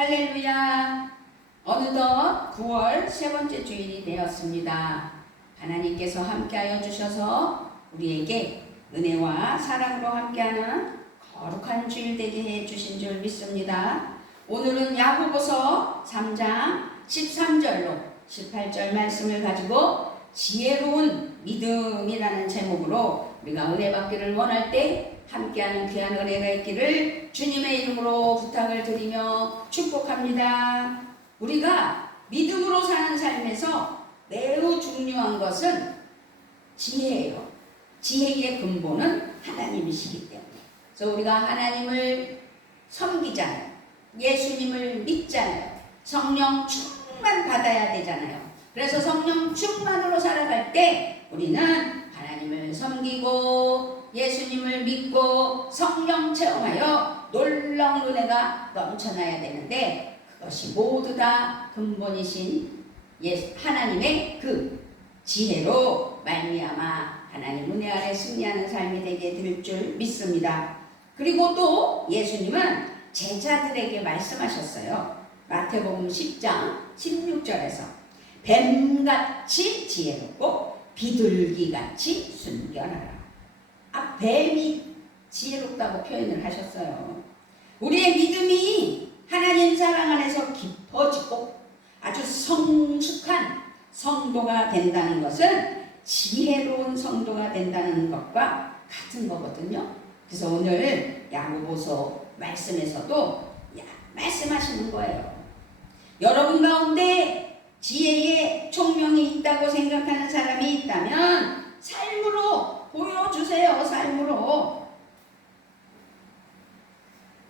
할렐루야. 어느덧 9월 세 번째 주일이 되었습니다. 하나님께서 함께하여 주셔서 우리에게 은혜와 사랑으로 함께하는 거룩한 주일 되게 해 주신 줄 믿습니다. 오늘은 야고보서 3장 13절로 18절 말씀을 가지고 지혜로운 믿음이라는 제목으로 우리가 은혜 받기를 원할 때 함께하는 귀한 은혜가 있기를 주님의 이름으로 부탁을 드리며 축복합니다. 우리가 믿음으로 사는 삶에서 매우 중요한 것은 지혜예요. 지혜의 근본은 하나님이시기 때문에. 그래서 우리가 하나님을 섬기잖아요. 예수님을 믿잖아요. 성령 충만 받아야 되잖아요. 그래서 성령 충만으로 살아갈 때 우리는 하나님을 섬기고 예수님을 믿고 성령 체험하여 놀라운 은혜가 넘쳐나야 되는데, 그것이 모두 다 근본이신 하나님의 그 지혜로 말미암아 하나님 은혜 아래 승리하는 삶이 되게 될 줄 믿습니다. 그리고 또 예수님은 제자들에게 말씀하셨어요. 마태복음 10장 16절에서 뱀같이 지혜롭고 비둘기같이 순결하라. 뱀이 지혜롭다고 표현을 하셨어요. 우리의 믿음이 하나님 사랑 안에서 깊어지고 아주 성숙한 성도가 된다는 것은 지혜로운 성도가 된다는 것과 같은 거거든요. 그래서 오늘 야고보서 말씀에서도 말씀하시는 거예요. 여러분 가운데 지혜의 총명이 있다고 생각하는 사람이 있다면 삶으로 보여주세요. 삶으로.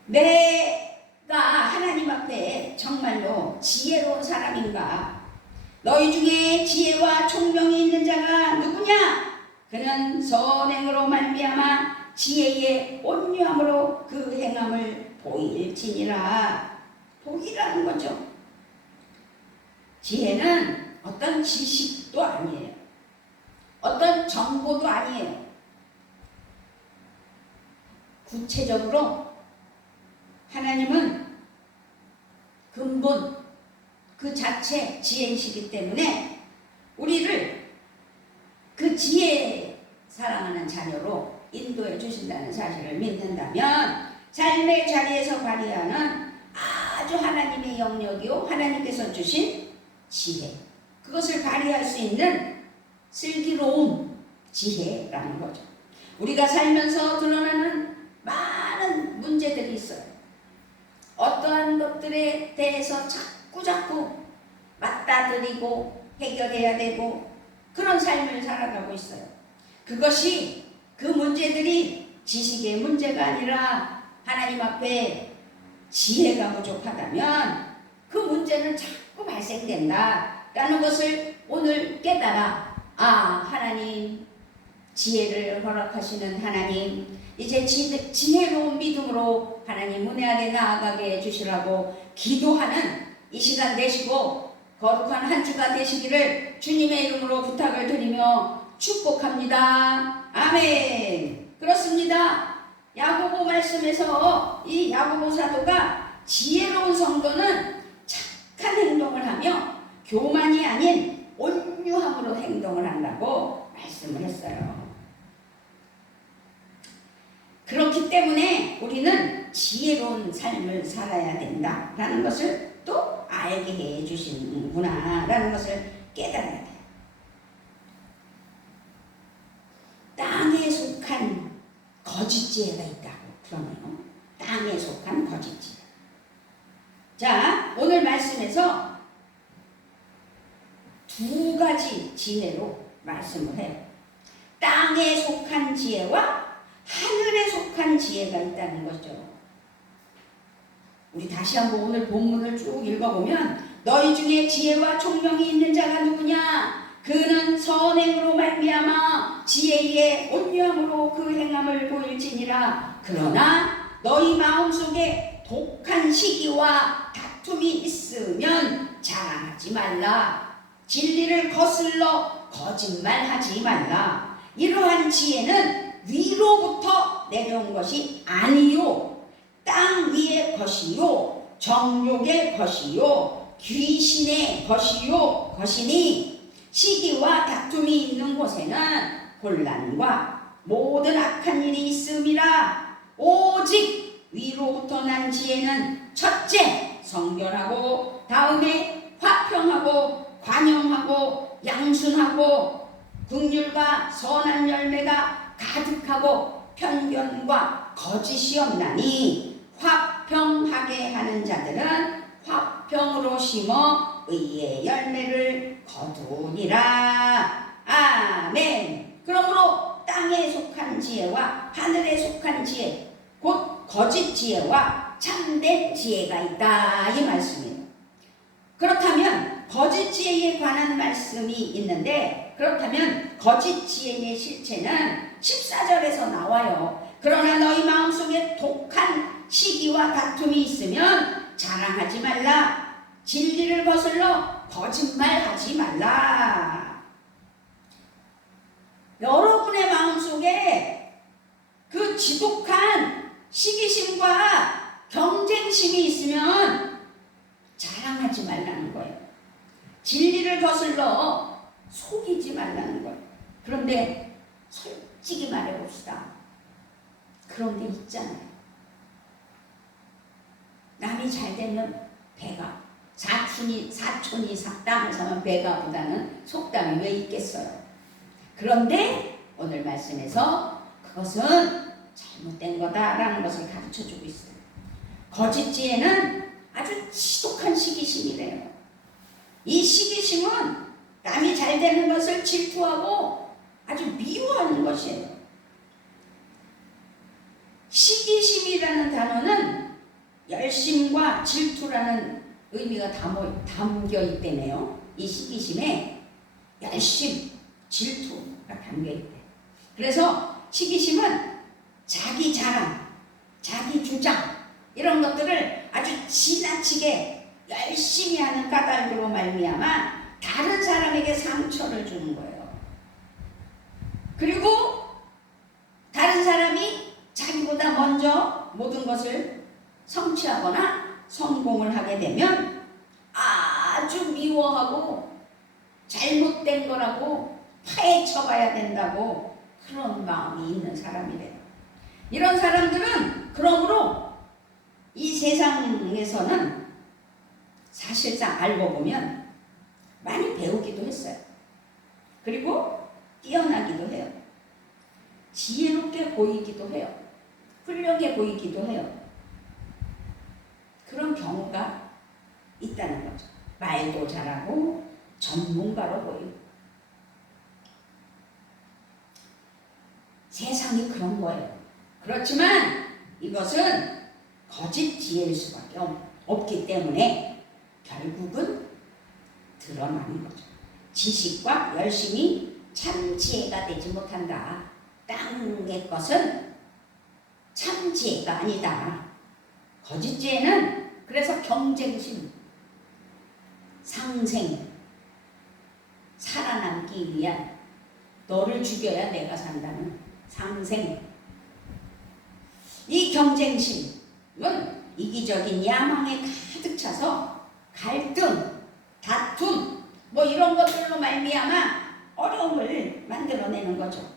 내가 하나님 앞에 정말로 지혜로운 사람인가? 너희 중에 지혜와 총명이 있는 자가 누구냐? 그는 선행으로 말미암아 지혜의 온유함으로 그 행함을 보일지니라. 보이라는 거죠. 지혜는 어떤 지식도 아니에요. 어떤 정보도 아니에요. 구체적으로 하나님은 근본 그 자체 지혜이시기 때문에 우리를 그 지혜에 사랑하는 자녀로 인도해 주신다는 사실을 믿는다면 삶의 자리에서 발휘하는 아주 하나님의 영역이요, 하나님께서 주신 지혜, 그것을 발휘할 수 있는 슬기로운 지혜라는 거죠. 우리가 살면서 드러나는 많은 문제들이 있어요. 어떠한 것들에 대해서 자꾸 맞닥뜨리고 해결해야 되고 그런 삶을 살아가고 있어요. 그것이 그 문제들이 지식의 문제가 아니라 하나님 앞에 지혜가 부족하다면 그 문제는 자꾸 발생된다라는 것을 오늘 깨달아, 하나님 지혜를 허락하시는 하나님, 이제 지혜로운 믿음으로 하나님 은혜 아래 나아가게 해주시라고 기도하는 이 시간 되시고 거룩한 한 주가 되시기를 주님의 이름으로 부탁을 드리며 축복합니다. 아멘. 그렇습니다. 야고보 말씀에서 이 야고보 사도가 지혜로운 성도는 착한 행동을 하며 교만이 아닌 온유함으로 행동을 한다고 말씀을 했어요. 그렇기 때문에 우리는 지혜로운 삶을 살아야 된다라는 것을 또 알게 해 주시는구나라는 것을 깨달아야 돼요. 땅에 속한 거짓 지혜가 있다고 그러네요. 땅에 속한 거짓 지혜. 자, 오늘 말씀에서 두 가지 지혜로 말씀을 해요. 땅에 속한 지혜와 하늘에 속한 지혜가 있다는 거죠. 우리 다시 한번 오늘 본문을 쭉 읽어보면 너희 중에 지혜와 총명이 있는 자가 누구냐? 그는 선행으로 말미암아 지혜의 온유함으로 그 행함을 보일지니라. 그러나 너희 마음속에 독한 시기와 다툼이 있으면 자랑하지 말라. 진리를 거슬러 거짓말하지 말라. 이러한 지혜는 위로부터 내려온 것이 아니요 땅 위의 것이요 정욕의 것이요 귀신의 것이요 것이니 시기와 다툼이 있는 곳에는 곤란과 모든 악한 일이 있음이라. 오직 위로부터 난 지혜는 첫째 성결하고 다음에 화평하고 관용하고 양순하고 긍휼과 선한 열매가 가득하고 편견과 거짓이 없나니 화평하게 하는 자들은 화평으로 심어 의의 열매를 거두니라. 아멘. 그러므로 땅에 속한 지혜와 하늘에 속한 지혜 곧 거짓 지혜와 참된 지혜가 있다 이 말씀이에요. 그렇다면 거짓 지혜에 관한 말씀이 있는데 그렇다면 거짓 지혜의 실체는 14절에서 나와요. 그러나 너희 마음속에 독한 시기와 다툼이 있으면 자랑하지 말라. 진리를 거슬러 거짓말하지 말라. 여러분의 마음속에 그 지독한 시기심과 경쟁심이 있으면 자랑하지 말라는 거예요. 진리를 거슬러 속이지 말라는 거예요. 그런데 솔직히 말해봅시다. 그런 게 있잖아요. 남이 잘 되면 배가 사촌이 땅을 사면 배가보다는 속담이 왜 있겠어요. 그런데 오늘 말씀에서 그것은 잘못된 거다라는 것을 가르쳐주고 있어요. 거짓 지혜는 아주 지독한 시기심이래요. 이 시기심은 남이 잘 되는 것을 질투하고 아주 미워하는 것이에요. 시기심이라는 단어는 열심과 질투라는 의미가 담겨 있다네요. 이 시기심에 열심, 질투가 담겨 있대. 그래서 시기심은 자기 자랑, 자기 주장 이런 것들을 아주 지나치게 열심히 하는 까닭으로 말미암아 다른 사람에게 상처를 주는 거예요. 그리고 다른 사람이 자기보다 먼저 모든 것을 성취하거나 성공을 하게 되면 아주 미워하고 잘못된 거라고 파헤쳐봐야 된다고 그런 마음이 있는 사람이래요. 이런 사람들은 그러므로 이 세상에서는 사실상 알고 보면 많이 배우기도 했어요. 그리고 뛰어나기도 해요. 지혜롭게 보이기도 해요. 훌륭해 보이기도 해요. 그런 경우가 있다는 거죠. 말도 잘하고 전문가로 보이고. 세상이 그런 거예요. 그렇지만 이것은 거짓 지혜일 수밖에 없기 때문에 결국은 드러나는 거죠. 지식과 열심이 참 지혜가 되지 못한다. 땅의 것은 참 지혜가 아니다. 거짓 지혜는 그래서 경쟁심, 상생, 살아남기 위한 너를 죽여야 내가 산다는 상생. 이 경쟁심은 이기적인 야망에 가득 차서 갈등, 다툼 뭐 이런 것들로 말미암아 어려움을 만들어내는 거죠.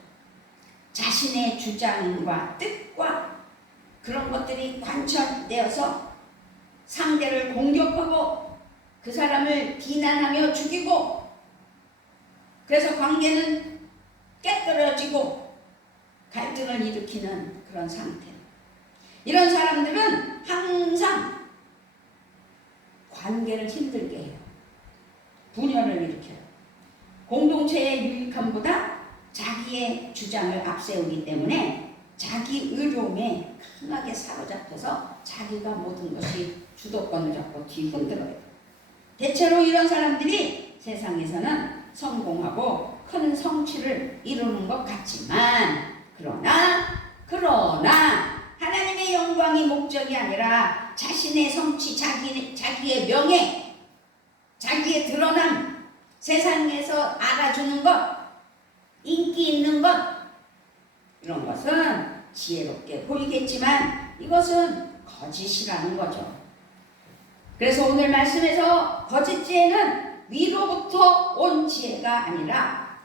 자신의 주장과 뜻과 그런 것들이 관철되어서 상대를 공격하고 그 사람을 비난하며 죽이고 그래서 관계는 깨떨어지고 갈등을 일으키는 그런 상태. 이런 사람들은 항상 관계를 힘들게 해요. 분열을 일으켜요. 공동체의 유익함보다 자기의 주장을 앞세우기 때문에 자기 의로움에 강하게 사로잡혀서 자기가 모든 것이 주도권을 잡고 뒤흔들어요. 대체로 이런 사람들이 세상에서는 성공하고 큰 성취를 이루는 것 같지만 그러나 하나님의 영광이 목적이 아니라 자신의 성취, 자기의 명예, 자기의 드러남, 세상에서 알아주는 것, 인기 있는 것, 이런 것은 지혜롭게 보이겠지만 이것은 거짓이라는 거죠. 그래서 오늘 말씀에서 거짓 지혜는 위로부터 온 지혜가 아니라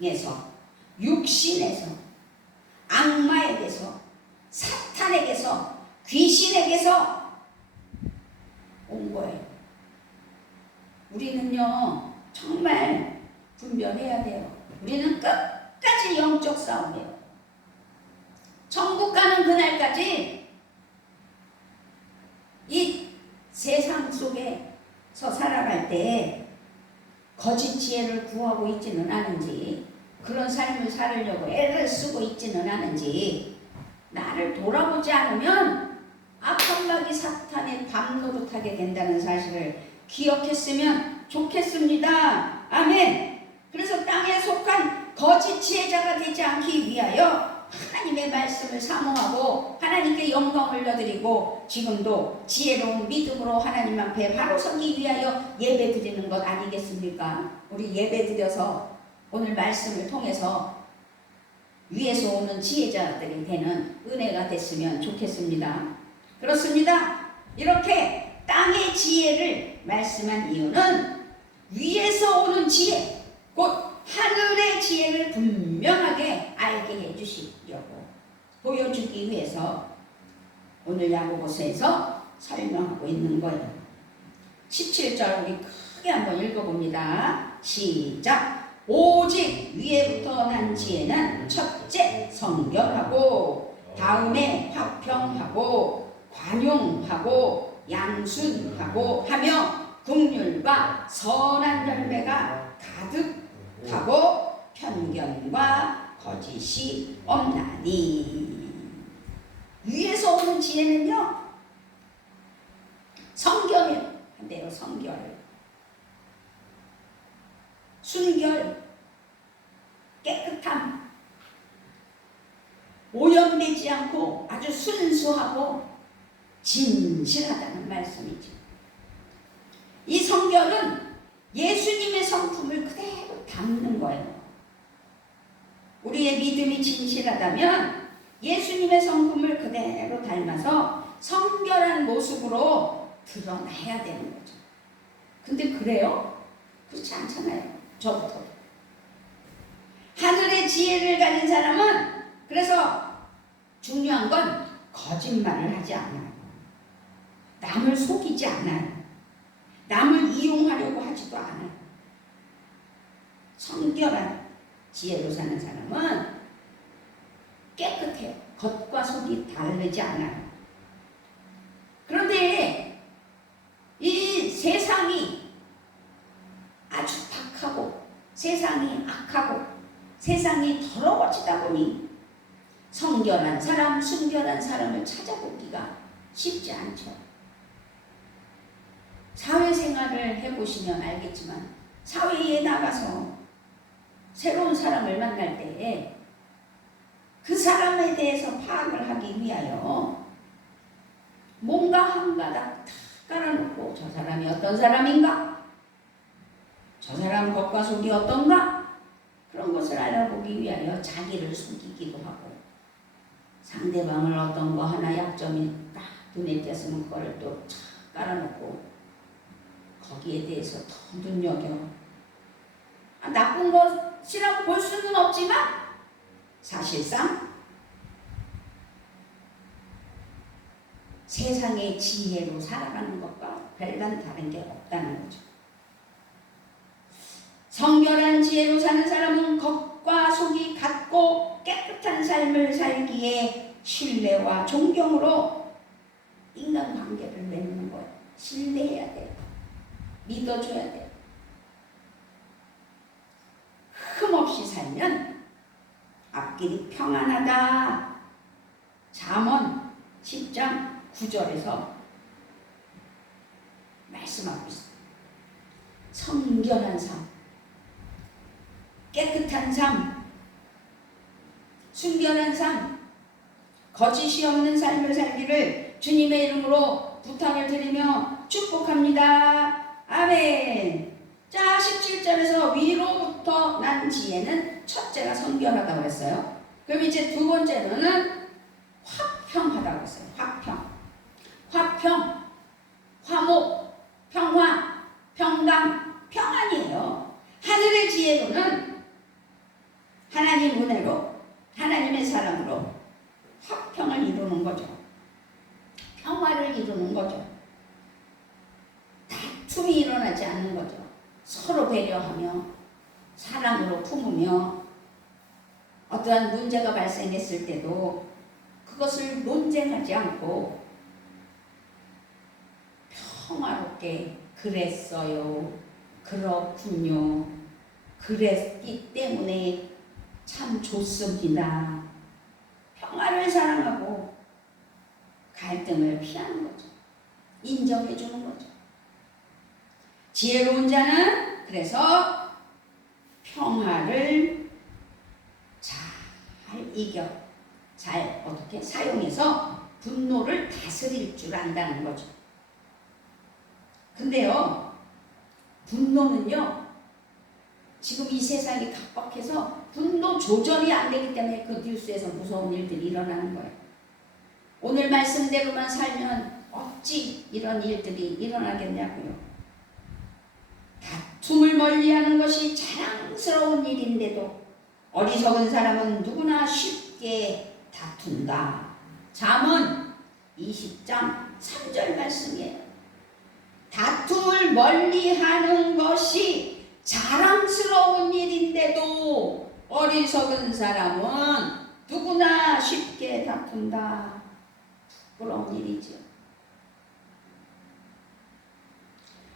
땅에서, 육신에서, 악마에게서, 사탄에게서, 귀신에게서 온 거예요. 우리는요 정말 분별해야 돼요. 우리는 끝까지 영적 싸움이에요. 천국 가는 그날까지 이 세상 속에서 살아갈 때 거짓 지혜를 구하고 있지는 않은지, 그런 삶을 살으려고 애를 쓰고 있지는 않은지, 나를 돌아보지 않으면 악한마귀 사탄의 밤노릇하게 된다는 사실을 기억했으면 좋겠습니다. 아멘. 그래서 땅에 속한 거짓 지혜자가 되지 않기 위하여 하나님의 말씀을 사모하고 하나님께 영광을 올려드리고, 지금도 지혜로운 믿음으로 하나님 앞에 바로 서기 위하여 예배 드리는 것 아니겠습니까? 우리 예배 드려서 오늘 말씀을 통해서 위에서 오는 지혜자들이 되는 은혜가 됐으면 좋겠습니다. 그렇습니다. 이렇게 땅의 지혜를 말씀한 이유는 위에서 오는 지혜, 곧 하늘의 지혜를 분명하게 알게 해주시려고, 보여주기 위해서 오늘 야고보서에서 설명하고 있는 거예요. 17절 우리 크게 한번 읽어봅니다. 시작. 오직 위에부터 난 지혜는 첫째 성결하고, 다음에 화평하고, 관용하고, 양순하고 하며 긍휼과 선한 열매가 가득하고 편견과 거짓이 없나니. 위에서 오는 지혜는요 성결한데요. 성결, 순결, 깨끗함, 오염되지 않고 아주 순수하고 진실하다는 말씀이죠. 이 성결은 예수님의 성품을 그대로 담는 거예요. 우리의 믿음이 진실하다면 예수님의 성품을 그대로 닮아서 성결한 모습으로 드러나야 되는 거죠. 근데 그래요? 그렇지 않잖아요. 저부터. 하늘의 지혜를 가진 사람은 그래서 중요한 건 거짓말을 하지 않아요. 남을 속이지 않아요. 남을 이용하려고 하지도 않아요. 성결한 지혜로 사는 사람은 깨끗해요. 겉과 속이 다르지 않아요. 그런데 이 세상이 아주 박하고 세상이 악하고 세상이 더러워지다 보니 성결한 사람, 순결한 사람을 찾아보기가 쉽지 않죠. 사회생활을 해보시면 알겠지만 사회에 나가서 새로운 사람을 만날 때에 그 사람에 대해서 파악을 하기 위하여 뭔가 한 가닥 다 깔아놓고 저 사람이 어떤 사람인가? 저 사람 겉과 속이 어떤가? 그런 것을 알아보기 위하여 자기를 숨기기도 하고, 상대방을 어떤 거 하나 약점이 딱 눈에 띄었으면 그거를 또 착 깔아놓고 거기에 대해서 더 눈여겨. 나쁜 것이라고 볼 수는 없지만 사실상 세상의 지혜로 살아가는 것과 별반 다른 게 없다는 거죠. 성결한 지혜로 사는 사람은 겉과 속이 같고 깨끗한 삶을 살기에 신뢰와 존경으로 인간관계를 맺는 거예요. 신뢰해야 돼요. 믿어줘야 돼요. 흠없이 살면 앞길이 평안하다. 잠언 10장 9절에서 말씀하고 있어요. 성결한 삶, 깨끗한 삶, 순결한 삶, 거짓이 없는 삶을 살기를 주님의 이름으로 부탁을 드리며 축복합니다. 아멘. 자, 17절에서 위로부터 난 지혜는 첫째가 성결하다고 했어요. 그럼 이제 두 번째로는 화평하다고 했어요. 화평. 화평. 없는 거죠. 다툼이 일어나지 않는 거죠. 서로 배려하며 사랑으로 품으며 어떠한 문제가 발생했을 때도 그것을 논쟁하지 않고 평화롭게 그랬어요. 그렇군요. 그랬기 때문에 참 좋습니다. 평화를 사랑하고 갈등을 피하는 거죠. 인정해 주는 거죠. 지혜로운 자는 그래서 평화를 잘 어떻게 사용해서 분노를 다스릴 줄 안다는 거죠. 근데요, 분노는요, 지금 이 세상이 각박해서 분노 조절이 안 되기 때문에 그 뉴스에서 무서운 일들이 일어나는 거예요. 오늘 말씀대로만 살면 어찌 이런 일들이 일어나겠냐고요. 다툼을 멀리하는 것이 자랑스러운 일인데도 어리석은 사람은 누구나 쉽게 다툰다. 잠언 20장 3절 말씀이에요. 다툼을 멀리하는 것이 자랑스러운 일인데도 어리석은 사람은 누구나 쉽게 다툰다. 부끄러운 일이죠.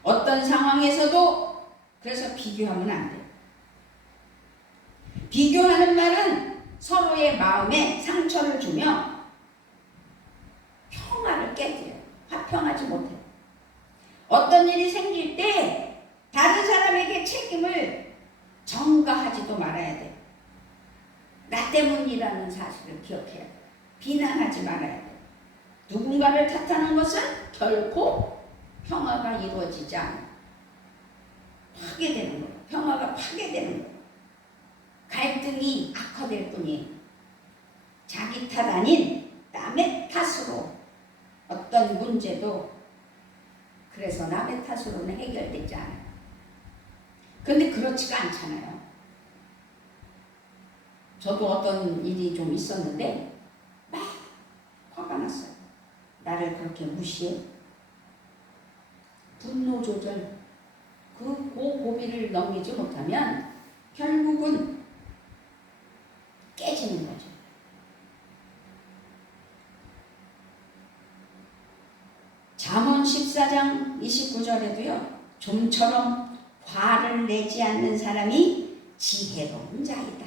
어떤 상황에서도 그래서 비교하면 안 돼요. 비교하는 말은 서로의 마음에 상처를 주며 평화를 깨뜨려요. 화평하지 못해요. 어떤 일이 생길 때 다른 사람에게 책임을 전가하지도 말아야 돼요. 나 때문이라는 사실을 기억해야 돼요. 비난하지 말아야 돼요. 누군가를 탓하는 것은 결코 평화가 이루어지지 않아요. 파괴되는 거예요. 평화가 파괴되는 거예요. 갈등이 악화될 뿐이에요. 자기 탓 아닌 남의 탓으로 어떤 문제도 그래서 남의 탓으로는 해결되지 않아요. 그런데 그렇지가 않잖아요. 저도 어떤 일이 좀 있었는데 막 화가 났어요. 나를 그렇게 무시해. 분노 조절, 그 고비를 넘기지 못하면 결국은 깨지는 거죠. 잠언 14장 29절에도요. 좀처럼 화를 내지 않는 사람이 지혜로운 자이다.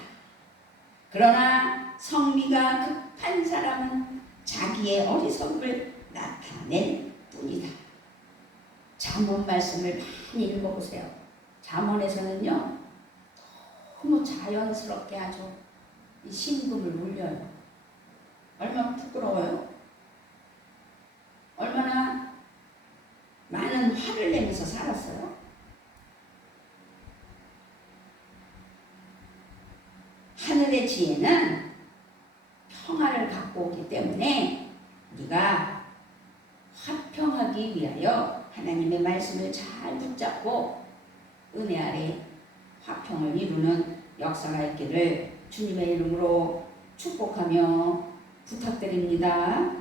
그러나 성미가 급한 사람은 자기의 어리석음을 나타낼 뿐이다. 잠언 말씀을 많이 읽어보세요. 잠언에서는요. 너무 자연스럽게 아주 이 심금을 울려요. 얼마나 부끄러워요? 얼마나 많은 화를 내면서 살았어요? 하늘의 지혜는 평화를 갖고 오기 때문에 우리가 화평하기 위하여 하나님의 말씀을 잘 붙잡고 은혜 아래 화평을 이루는 역사가 있기를 주님의 이름으로 축복하며 부탁드립니다.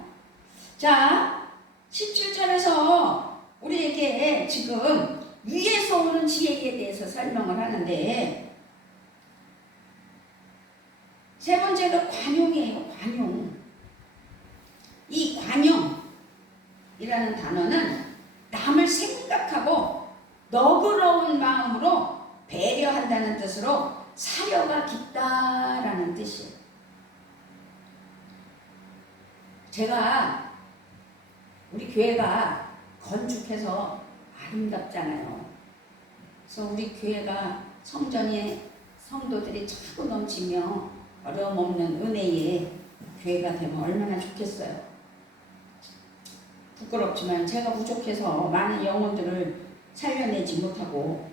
자, 17절에서 우리에게 지금 위에서 오는 지혜에 대해서 설명을 하는데 세 번째가 관용이에요. 관용. 이 관용이라는 단어는 남을 생각하고 너그러운 마음으로 배려한다는 뜻으로 사려가 깊다라는 뜻이에요. 제가 우리 교회가 건축해서 아름답잖아요. 그래서 우리 교회가 성전에 성도들이 차고 넘치며 어려움 없는 은혜의 교회가 되면 얼마나 좋겠어요. 부끄럽지만 제가 부족해서 많은 영혼들을 살려내지 못하고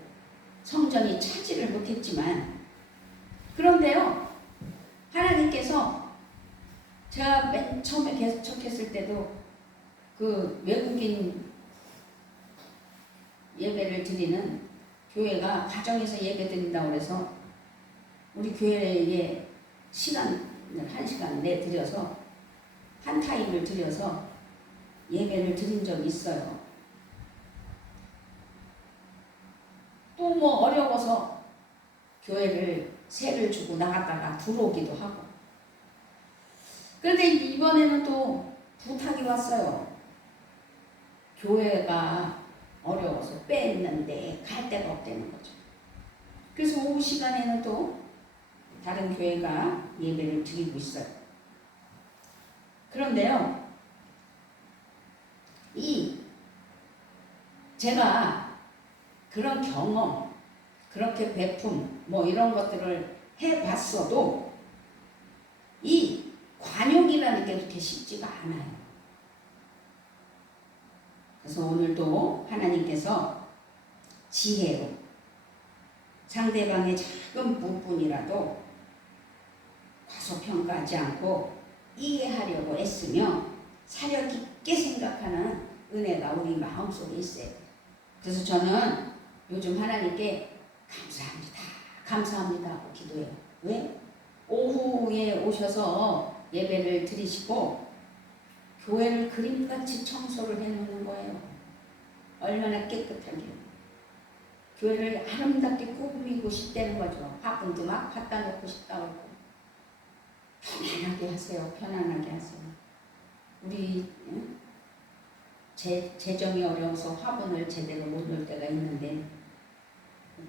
성전이 차지를 못했지만 그런데요. 하나님께서 제가 맨 처음에 개척했을 때도 그 외국인 예배를 드리는 교회가 가정에서 예배 드린다고 해서 우리 교회에 시간을 1시간 내드려서 한 타임을 드려서 예배를 드린 적이 있어요. 또 뭐 어려워서 교회를 세를 주고 나갔다가 들어오기도 하고. 그런데 이번에는 또 부탁이 왔어요. 교회가 어려워서 뺐는데 갈 데가 없다는 거죠. 그래서 오후 시간에는 또 다른 교회가 예배를 드리고 있어요. 그런데요, 제가 그런 경험, 그렇게 베품, 뭐 이런 것들을 해봤어도 이 관용이라는 게 그렇게 쉽지가 않아요. 그래서 오늘도 하나님께서 지혜로 상대방의 작은 부분이라도 과소평가하지 않고 이해하려고 애쓰며 사려 깊게 생각하는 은혜가 우리 마음속에 있어요. 그래서 저는 요즘 하나님께 감사합니다, 감사합니다 하고 기도해요. 왜? 오후에 오셔서 예배를 드리시고 교회를 그림같이 청소를 해놓는 거예요. 얼마나 깨끗하게. 교회를 아름답게 꾸미고 싶다는 거죠. 화분도 막 갖다 놓고 싶다고. 편안하게 하세요. 편안하게 하세요. 우리 재정이 어려워서 화분을 제대로 못 놓을 때가 있는데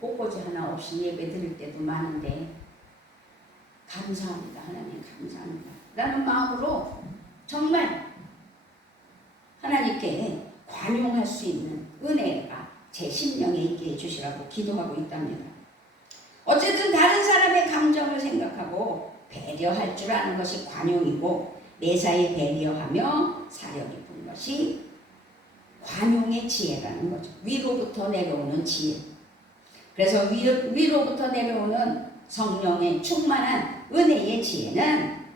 꽃꽂이 하나 없이 예배 드릴 때도 많은데 감사합니다. 하나님 감사합니다. 라는 마음으로 정말 하나님께 관용할 수 있는 은혜가 제 심령에 있게 해주시라고 기도하고 있답니다. 어쨌든 다른 사람의 감정을 생각하고 배려할 줄 아는 것이 관용이고 매사에 배려하며 사려 깊은 것이 관용의 지혜라는 거죠. 위로부터 내려오는 지혜. 그래서 위로부터 내려오는 성령의 충만한 은혜의 지혜는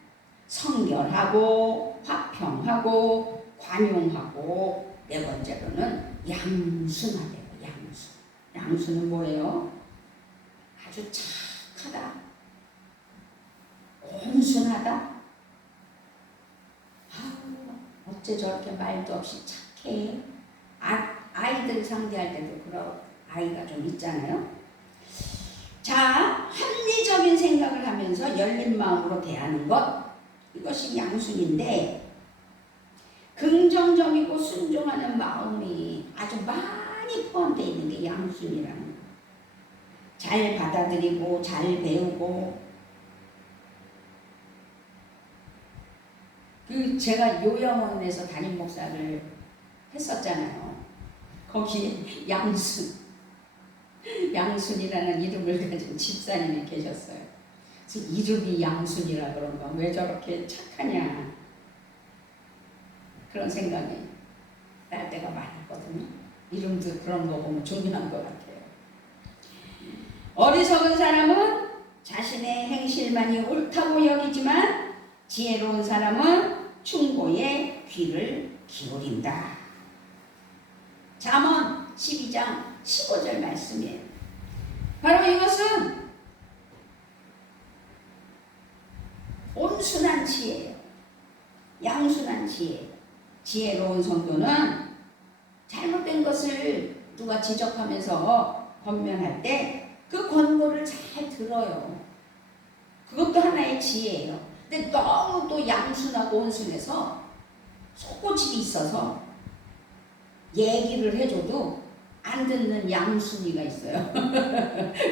성결하고 화평하고 관용하고 네 번째로는 양순하대요. 양순. 양순은 뭐예요? 아주 착하다. 온순하다. 어째 저렇게 말도 없이 착해. 아이들 상대할 때도 그런 아이가 좀 있잖아요. 자, 합리적인 생각을 하면서 열린 마음으로 대하는 것, 이것이 양순인데 긍정적이고 순종하는 마음이 아주 많이 포함되어 있는 게 양순이라는 거예요. 잘 받아들이고 잘 배우고. 제가 요양원에서 담임 목사를 했었잖아요. 거기 양순이라는 이름을 가진 집사님이 계셨어요. 그래서 이름이 양순이라 그런가, 왜 저렇게 착하냐, 그런 생각이 날 때가 많았거든요. 이름도 그런 거 보면 중요한 것 같아요. 어리석은 사람은 자신의 행실만이 옳다고 여기지만 지혜로운 사람은 충고에 귀를 기울인다. 잠언 12장 15절 말씀이에요. 바로 이것은 온순한 지혜예요. 양순한 지혜. 지혜로운 성도는 잘못된 것을 누가 지적하면서 권면할 때 그 권고를 잘 들어요. 그것도 하나의 지혜예요. 근데 너무 또 양순하고 온순해서 속고집이 있어서 얘기를 해줘도 안 듣는 양순이가 있어요.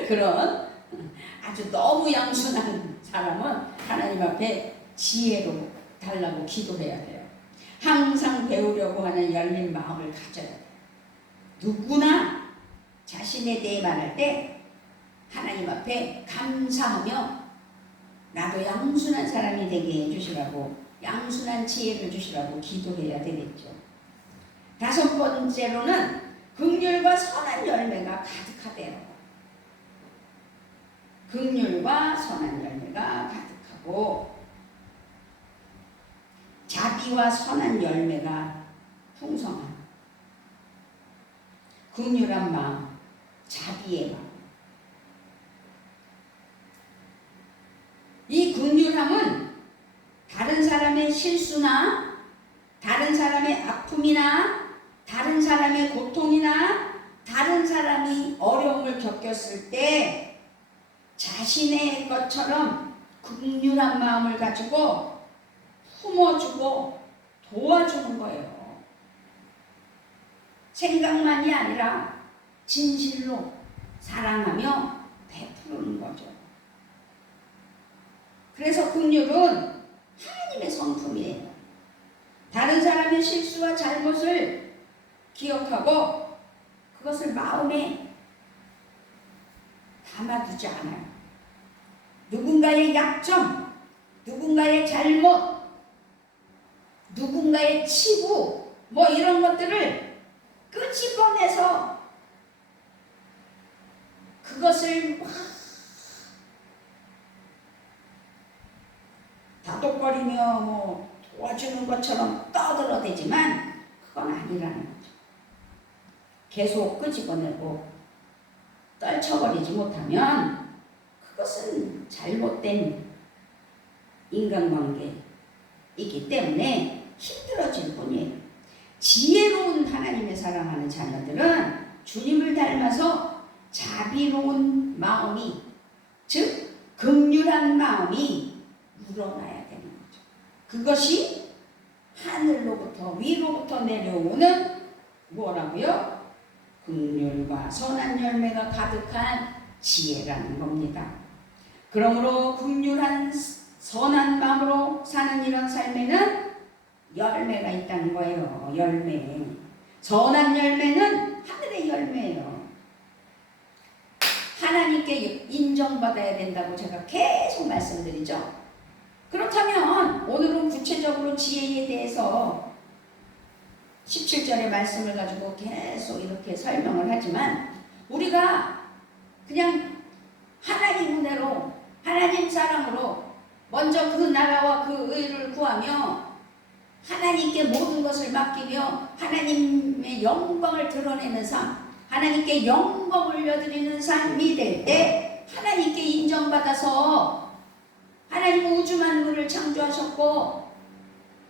그런 아주 너무 양순한 사람은 하나님 앞에 지혜로 달라고 기도해야 돼요. 항상 배우려고 하는 열린 마음을 가져야 돼요. 누구나 자신에 대해 말할 때 하나님 앞에 감사하며 나도 양순한 사람이 되게 해주시라고, 양순한 지혜를 주시라고 기도해야 되겠죠. 다섯 번째로는 긍휼과 선한 열매가 가득하대요. 긍휼과 선한 열매가 가득하고 자비와 선한 열매가 풍성한 긍휼한 마음, 자비의 마음. 이 긍휼함은 다른 사람의 실수나 다른 사람의 아픔이 다른 사람의 고통이나 다른 사람이 어려움을 겪었을 때 자신의 것처럼 긍휼한 마음을 가지고 품어주고 도와주는 거예요. 생각만이 아니라 진실로 사랑하며 베푸는 거죠. 그래서 긍휼은 하나님의 성품이에요. 다른 사람의 실수와 잘못을 기억하고 그것을 마음에 담아두지 않아요. 누군가의 약점, 누군가의 잘못, 누군가의 치부, 뭐 이런 것들을 끄집어내서 그것을 막 다독거리며 뭐 도와주는 것처럼 떠들어대지만 그건 아니라는 거죠. 계속 끄집어내고 떨쳐버리지 못하면 그것은 잘못된 인간관계이기 때문에 힘들어질 뿐이에요. 지혜로운 하나님의 사랑하는 자녀들은 주님을 닮아서 자비로운 마음이, 즉 긍휼한 마음이 우러나야 되는 거죠. 그것이 하늘로부터 위로부터 내려오는 뭐라고요? 긍휼과 선한 열매가 가득한 지혜라는 겁니다. 그러므로 긍휼한 선한 마음으로 사는 이런 삶에는 열매가 있다는 거예요. 열매. 선한 열매는 하늘의 열매예요. 하나님께 인정받아야 된다고 제가 계속 말씀드리죠. 그렇다면 오늘은 구체적으로 지혜에 대해서 17절의 말씀을 가지고 계속 이렇게 설명을 하지만 우리가 그냥 하나님 은혜로 하나님 사랑으로 먼저 그 나라와 그 의를 구하며 하나님께 모든 것을 맡기며 하나님의 영광을 드러내는 삶, 하나님께 영광 올려드리는 삶이 될 때 하나님께 인정받아서 하나님은 우주 만물을 창조하셨고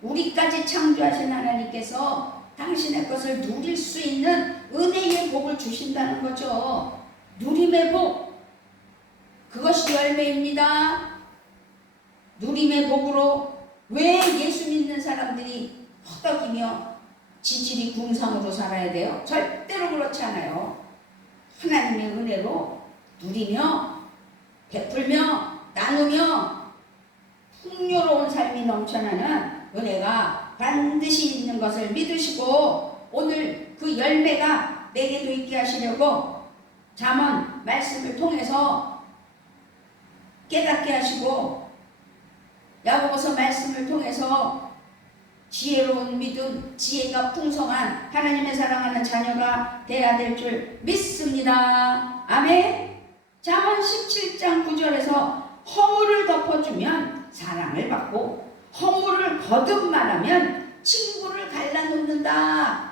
우리까지 창조하신 하나님께서 당신의 것을 누릴 수 있는 은혜의 복을 주신다는 거죠. 누림의 복, 그것이 열매입니다. 누림의 복으로 왜 예수 믿는 사람들이 허덕이며 지질이 궁상으로 살아야 돼요? 절대로 그렇지 않아요. 하나님의 은혜로 누리며 베풀며 나누며 풍요로운 삶이 넘쳐나는 은혜가 반드시 있는 것을 믿으시고 오늘 그 열매가 내게도 있게 하시려고 잠언 말씀을 통해서 깨닫게 하시고 야고보서 말씀을 통해서 지혜로운 믿음, 지혜가 풍성한 하나님의 사랑하는 자녀가 되어야 될 줄 믿습니다. 아멘. 잠언 17장 9절에서 허물을 덮어주면 사랑을 받고 허물을 거듭 말하면 친구를 갈라놓는다.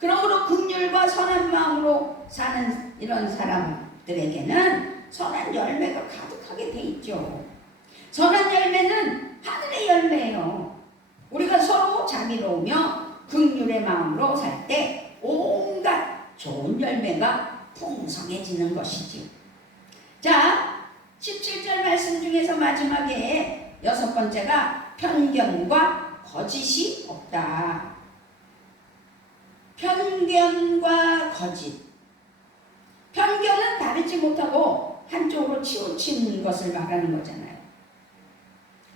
그러므로 긍휼과 선한 마음으로 사는 이런 사람들에게는 선한 열매가 가득하게 돼 있죠. 선한 열매는 하늘의 열매예요. 우리가 서로 자비로우며 긍휼의 마음으로 살 때 온갖 좋은 열매가 풍성해지는 것이지. 자, 17절 말씀 중에서 마지막에 6번째가 편견과 거짓이 없다. 편견과 거짓. 편견은 다르지 못하고 한쪽으로 치우치는 것을 말하는 거잖아요.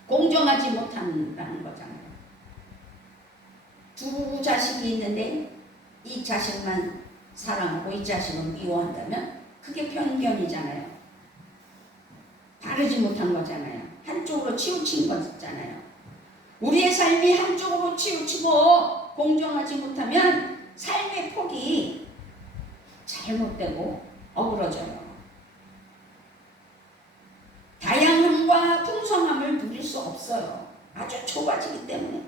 공정하지 못한다는 거잖아요. 두 자식이 있는데 이 자식만 사랑하고 이 자식은 미워한다면 그게 편견이잖아요. 다르지 못한 거잖아요. 한쪽으로 치우친 거잖아요. 우리의 삶이 한쪽으로 치우치고 공정하지 못하면 삶의 폭이 잘못되고 어그러져요. 다양함과 풍성함을 누릴 수 없어요. 아주 좁아지기 때문에.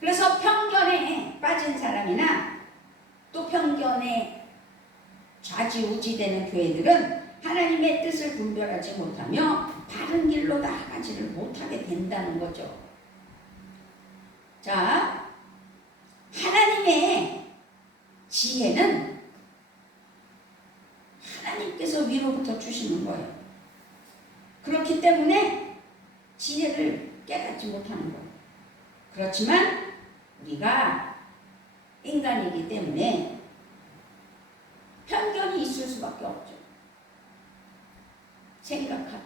그래서 편견에 빠진 사람이나 또 편견에 좌지우지되는 교회들은 하나님의 뜻을 분별하지 못하며 바른 길로 나아가지를 못하게 된다는 거죠. 자, 하나님의 지혜는 하나님께서 위로부터 주시는 거예요. 그렇기 때문에 지혜를 깨닫지 못하는 거예요. 그렇지만 우리가 인간이기 때문에 편견이 있을 수밖에 없죠. 생각하고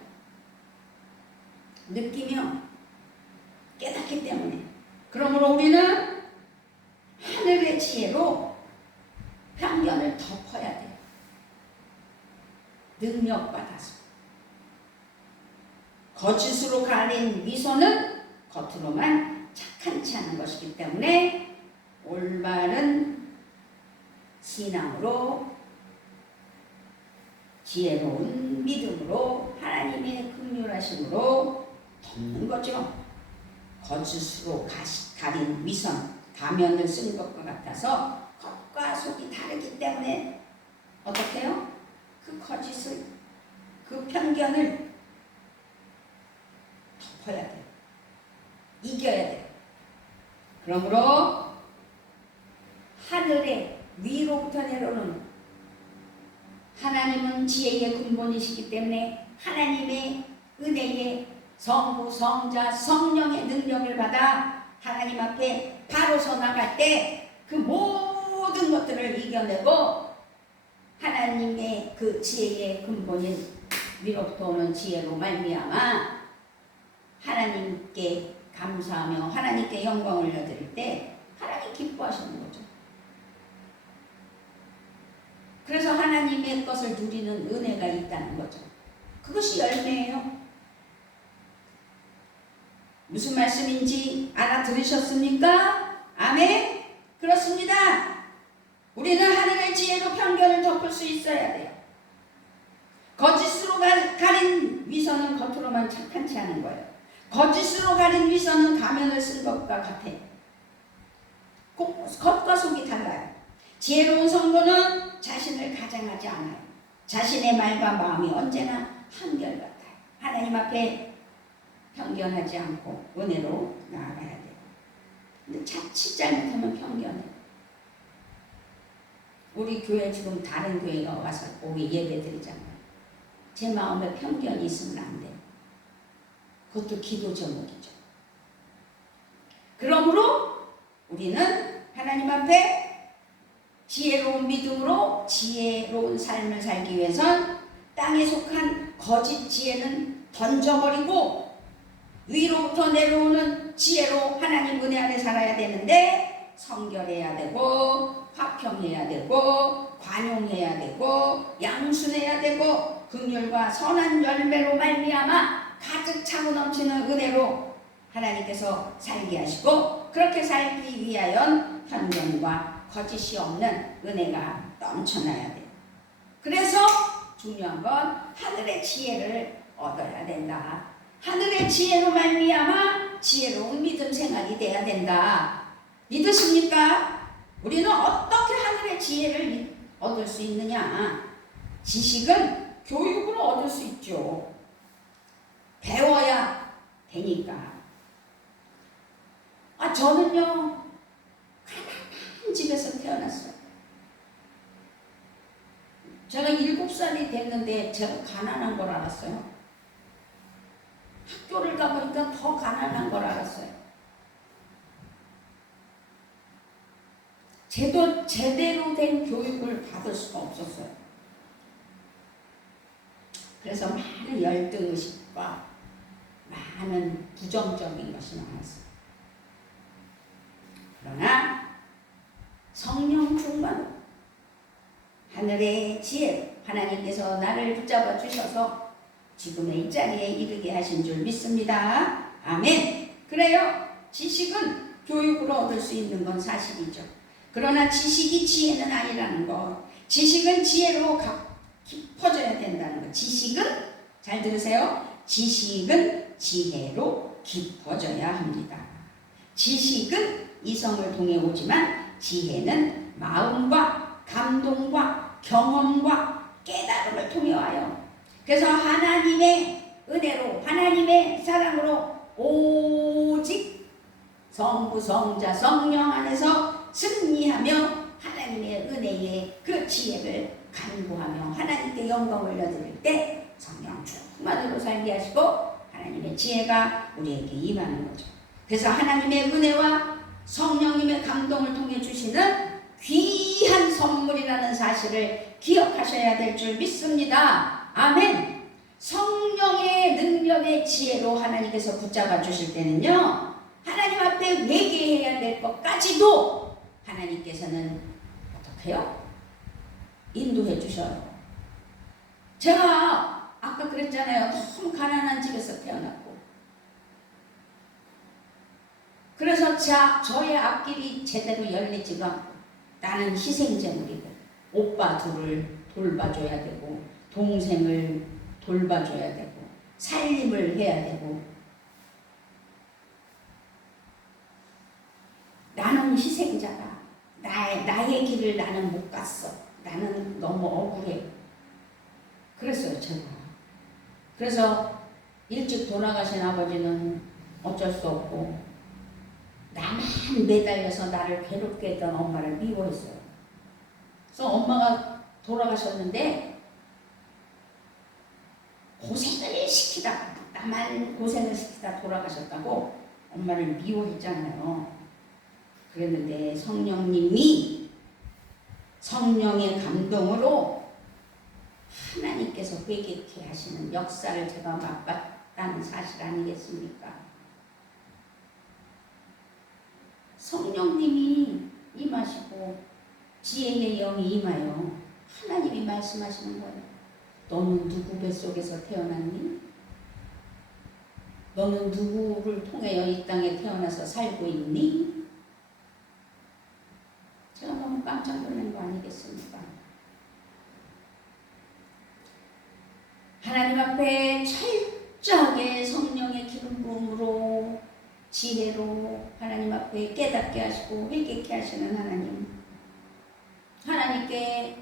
느끼며 깨닫기 때문에. 그러므로 우리는 하늘의 지혜로 편견을 덮어야 돼요. 능력받아서. 거짓으로 가린 미소는 겉으로만 착한치 않은 것이기 때문에 올바른 신앙으로 지혜로운 믿음으로 하나님의 긍휼하심으로 덮는 거죠. 거짓으로 가린 위선, 가면을 쓴 것과 같아서 겉과 속이 다르기 때문에 어떻게 해요? 그 거짓을, 그 편견을 덮어야 돼요. 이겨야 돼요. 그러므로 하늘의 위로부터 내려오는 하나님은 지혜의 근본이시기 때문에 하나님의 은혜의 성부, 성자, 성령의 능력을 받아 하나님 앞에 바로 서 나갈 때 그 모든 것들을 이겨내고 하나님의 그 지혜의 근본인 위로부터 오는 지혜로 말미암아 하나님께 감사하며 하나님께 영광을 올려드릴 때 하나님 기뻐하시는 거죠. 그래서 하나님의 것을 누리는 은혜가 있다는 거죠. 그것이 열매예요. 무슨 말씀인지 알아들으셨습니까? 아멘? 그렇습니다. 우리는 하늘의 지혜로 편견을 덮을 수 있어야 돼요. 거짓으로 가린 위선은 겉으로만 착한치 않은 거예요. 거짓으로 가린 위선은 가면을 쓴 것과 같아요. 겉과 속이 달라요. 지혜로운 성도는 자신을 가장하지 않아요. 자신의 말과 마음이 언제나 한결같아요. 하나님 앞에 편견하지 않고 은혜로 나아가야 돼요. 근데 자칫 잘못하면 편견해요. 우리 교회 지금 다른 교회가 와서 오게 예배 드리잖아요. 제 마음에 편견이 있으면 안 돼요. 그것도 기도 제목이죠. 그러므로 우리는 하나님 앞에 지혜로운 믿음으로 지혜로운 삶을 살기 위해선 땅에 속한 거짓 지혜는 던져버리고 위로부터 내려오는 지혜로 하나님 은혜 안에 살아야 되는데 성결해야 되고 화평해야 되고 관용해야 되고 양순해야 되고 긍휼과 선한 열매로 말미암아 가득 차고 넘치는 은혜로 하나님께서 살게 하시고 그렇게 살기 위하여 편견과 거짓이 없는 은혜가 넘쳐나야 돼요. 그래서 중요한 건 하늘의 지혜를 얻어야 된다. 하늘의 지혜로 말미암아 지혜로운 믿음 생활이 돼야 된다. 믿으십니까? 우리는 어떻게 하늘의 지혜를 얻을 수 있느냐? 지식은 교육으로 얻을 수 있죠. 배워야 되니까. 저는요 가난한 집에서 태어났어요. 제가 7살이 됐는데 제가 가난한 걸 알았어요. 학교를 가보니까 더 가난한 걸 알았어요. 제대로 된 교육을 받을 수가 없었어요. 그래서 많은 열등의식과 많은 부정적인 것이 많았어요. 그러나 성령 충만으로 하늘의 지혜로 하나님께서 나를 붙잡아 주셔서 지금의 이 자리에 이르게 하신 줄 믿습니다. 아멘. 그래요. 지식은 교육으로 얻을 수 있는 건 사실이죠. 그러나 지식이 지혜는 아니라는 것. 지식은 지혜로 깊어져야 된다는 것. 지식은, 잘 들으세요. 지식은 지혜로 깊어져야 합니다. 지식은 이성을 통해 오지만 지혜는 마음과 감동과 경험과 깨달음을 통해 와요. 그래서 하나님의 은혜로 하나님의 사랑으로 오직 성부 성자 성령 안에서 승리하며 하나님 하나님의 은혜의 그 지혜를 간구하며 하나님께 영광을 올려드릴 때 성령 충만으로 살게 하시고 하나님의 지혜가 우리에게 임하는 거죠. 그래서 하나님의 은혜와 성령님의 감동을 통해 주시는 귀한 선물이라는 사실을 기억하셔야 될 줄 믿습니다. 아멘. 성령의 능력의 지혜로 하나님께서 붙잡아 주실 때는요, 하나님 앞에 회개해야 될 것까지도 하나님께서는 어떻게 해요? 인도해 주셔요. 제가 아까 그랬잖아요. 너무 가난한 집에서 태어났고, 그래서 저의 앞길이 제대로 열리지가 않고, 나는 희생제물이고 오빠 둘을 돌봐줘야 되고 동생을 돌봐줘야 되고 살림을 해야 되고, 나는 희생자다. 나의 길을 나는 못 갔어. 나는 너무 억울해. 그랬어요, 제가. 그래서 일찍 돌아가신 아버지는 어쩔 수 없고, 나만 매달려서 나를 괴롭게 했던 엄마를 미워했어요. 그래서 엄마가 돌아가셨는데 고생을 시키다, 나만 고생을 시키다 돌아가셨다고 엄마를 미워했잖아요. 그랬는데 성령님이 성령의 감동으로 하나님께서 회개케 하시는 역사를 제가 맛봤다는 사실 아니겠습니까? 성령님이 임하시고 지혜의 영이 임하여 하나님이 말씀하시는 거예요. 너는 누구 뱃속에서 태어났니? 너는 누구를 통하여 이 땅에 태어나서 살고 있니? 제가 너무 깜짝 놀란 거 아니겠습니까? 하나님 앞에 철저하게 성령의 기름 부음으로 지혜로 하나님 앞에 깨닫게 하시고 회개케 하시는 하나님, 하나님께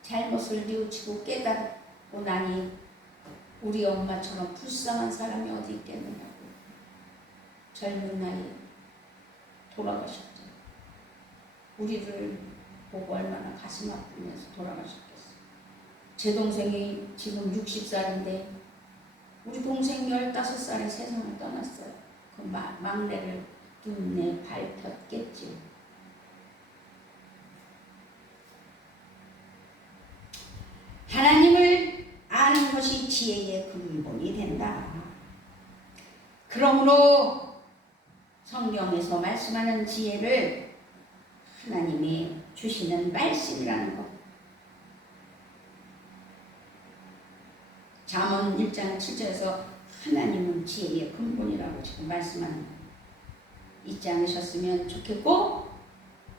잘못을 뉘우치고 깨닫고 나니 우리 엄마처럼 불쌍한 사람이 어디 있겠느냐고 젊은 나이에 돌아가셨죠. 우리를 보고 얼마나 가슴 아프면서 돌아가셨겠어요. 제 동생이 지금 60살인데 우리 동생 15살에 세상을 떠났어요. 그 막내를 눈에 밟혔겠지. 하나님을 아는 것이 지혜의 근본이 된다. 그러므로 성경에서 말씀하는 지혜를 하나님이 주시는 말씀이라는 것. 잠언 1장 7절에서 하나님은 지혜의 근본이라고 지금 말씀하는 거예요. 잊지 않으셨으면 좋겠고,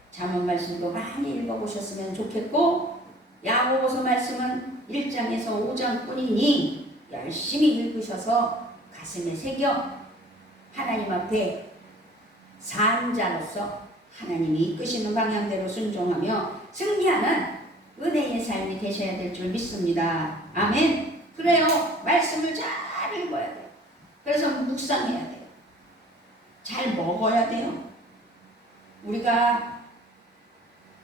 잠언 말씀도 많이 읽어보셨으면 좋겠고, 야고보서 말씀은 1장에서 5장뿐이니 열심히 읽으셔서 가슴에 새겨 하나님 앞에 산자로서 하나님이 이끄시는 방향대로 순종하며 승리하는 은혜의 삶이 되셔야 될 줄 믿습니다. 아멘. 그래요. 말씀을 잘 읽어야 돼요. 그래서 묵상해야 돼요. 잘 먹어야 돼요. 우리가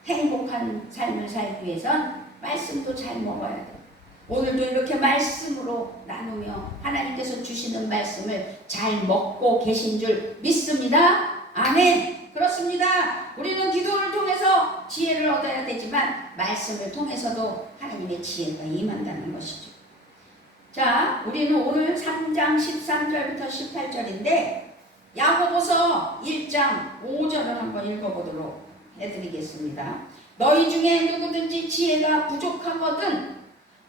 행복한 삶을 살기 위해선 말씀도 잘 먹어야 돼요. 오늘도 이렇게 말씀으로 나누며 하나님께서 주시는 말씀을 잘 먹고 계신 줄 믿습니다. 아멘. 그렇습니다. 우리는 기도를 통해서 지혜를 얻어야 되지만 말씀을 통해서도 하나님의 지혜가 임한다는 것이죠. 자, 우리는 오늘 3장 13절부터 18절인데 야고보서 1장 5절을 한번 읽어보도록 해드리겠습니다. 너희 중에 누구든지 지혜가 부족하거든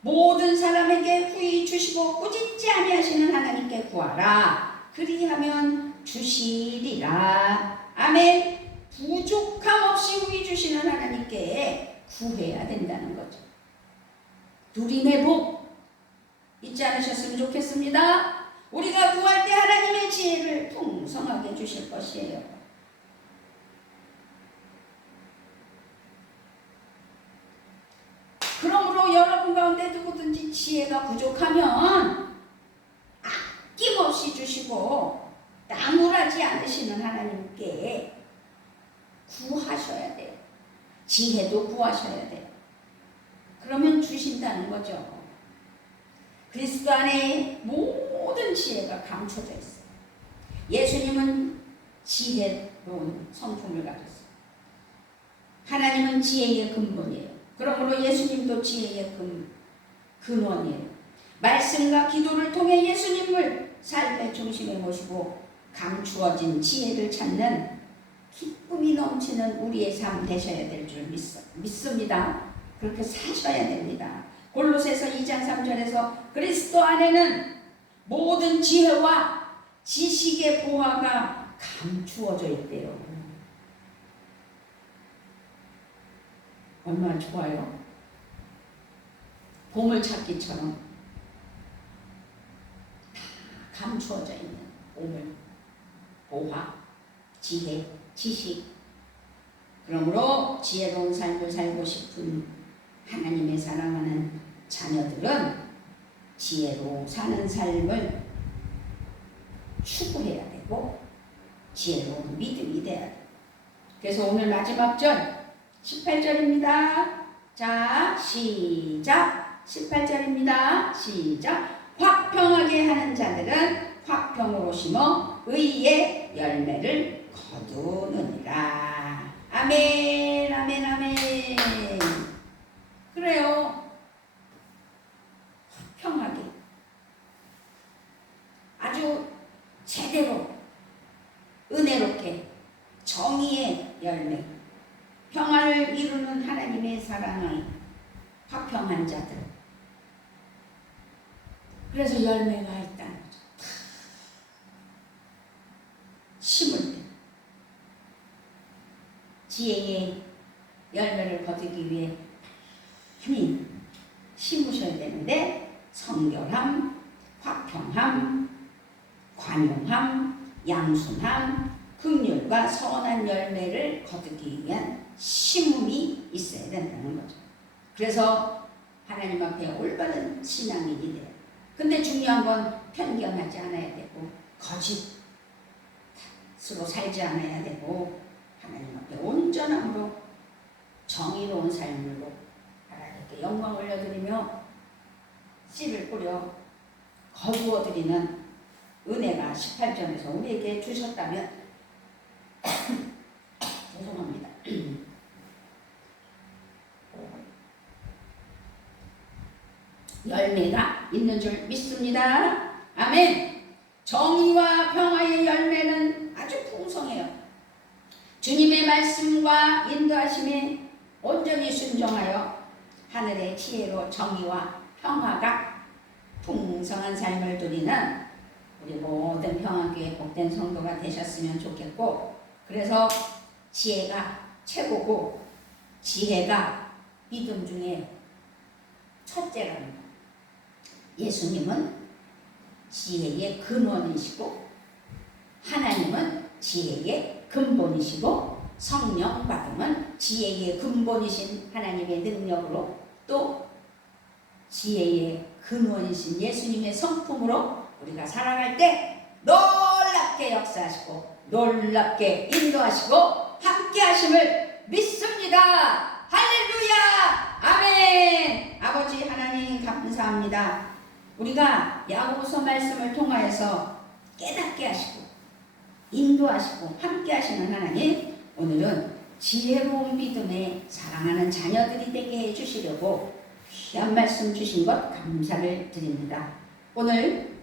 모든 사람에게 후히 주시고 꾸짖지 아니하시는 하나님께 구하라. 그리하면 주시리라. 아멘. 부족함 없이 후히 주시는 하나님께 구해야 된다는 거죠. 누림의 복 잊지 않으셨으면 좋겠습니다. 우리가 구할 때 하나님의 지혜를 풍성하게 주실 것이에요. 그러므로 여러분 가운데 누구든지 지혜가 부족하면 아낌없이 주시고 나무라지 않으시는 하나님께 구하셔야 돼요. 지혜도 구하셔야 돼요. 그러면 주신다는 거죠. 그리스도 안에 모든 지혜가 감춰져 있어요. 예수님은 지혜로운 성품을 가졌어요. 하나님은 지혜의 근본이에요. 그러므로 예수님도 지혜의 근원이에요. 말씀과 기도를 통해 예수님을 삶의 중심에 모시고 감추어진 지혜를 찾는 기쁨이 넘치는 우리의 삶 되셔야 될 줄 믿습니다. 그렇게 사셔야 됩니다. 골로새서 2장 3절에서 그리스도 안에는 모든 지혜와 지식의 보화가 감추어져 있대요. 얼마나 좋아요. 보물찾기처럼 다 감추어져 있는 보물, 보화, 지혜, 지식. 그러므로 지혜로운 삶을 살고 싶은 하나님의 사랑하는 자녀들은 지혜로 사는 삶을 추구해야 되고 지혜로운 믿음이 돼야 돼요. 그래서 오늘 마지막 절 18절입니다. 자, 시작. 18절입니다. 시작. 화평하게 하는 자들은 화평으로 심어 의의 열매를 거두느니라. 아멘, 아멘, 아멘. 그래요. 화평하게 아주 제대로 은혜롭게 정의의 열매, 평화를 이루는 하나님의 사랑의 화평한 자들. 그래서 열매가 있다는 거죠. 심을 때 지혜의 열매를 거두기 위해 많이 심으셔야 되는데 성결함, 화평함, 관용함, 양순함, 긍휼과 선한 열매를 거두기 위한 심음이 있어야 된다는 거죠. 그래서 하나님 앞에 올바른 신앙인이 돼요. 근데 중요한 건 편견하지 않아야 되고 거짓으로 살지 않아야 되고 하나님 앞에 온전함으로 정의로운 삶으로 하나님께 영광 올려드리며 씨를 뿌려 거두어드리는 은혜가 18절에서 우리에게 주셨다면 죄송합니다. 열매가 있는 줄 믿습니다. 아멘. 정의와 평화의 열매는 아주 풍성해요. 주님의 말씀과 인도하심에 온전히 순종하여 하늘의 지혜로 정의와 평화가 풍성한 삶을 누리는 우리 모든 평화교회 복된 성도가 되셨으면 좋겠고, 그래서 지혜가 최고고 지혜가 믿음 중에 첫째라는 거. 예수님은 지혜의 근원이시고 하나님은 지혜의 근본이시고 성령 받음은 지혜의 근본이신 하나님의 능력으로 또 지혜의 근원이신 예수님의 성품으로 우리가 살아갈 때 놀랍게 역사하시고 놀랍게 인도하시고 함께 하심을 믿습니다. 할렐루야. 아멘. 아버지 하나님 감사합니다. 우리가 야고보서 말씀을 통하여서 깨닫게 하시고 인도하시고 함께 하시는 하나님, 오늘은 지혜로운 믿음에 사랑하는 자녀들이 되게 해주시려고 귀한 말씀 주신 것 감사를 드립니다. 오늘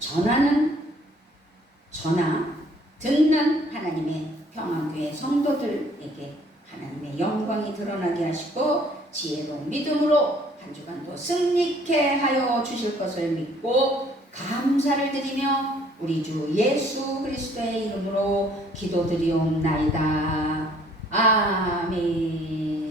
듣는 하나님의 평화교회 성도들에게 하나님의 영광이 드러나게 하시고 지혜로운 믿음으로 한 주간도 승리케 하여 주실 것을 믿고 감사를 드리며 우리 주 예수 그리스도의 이름으로 기도드리옵나이다. 아멘.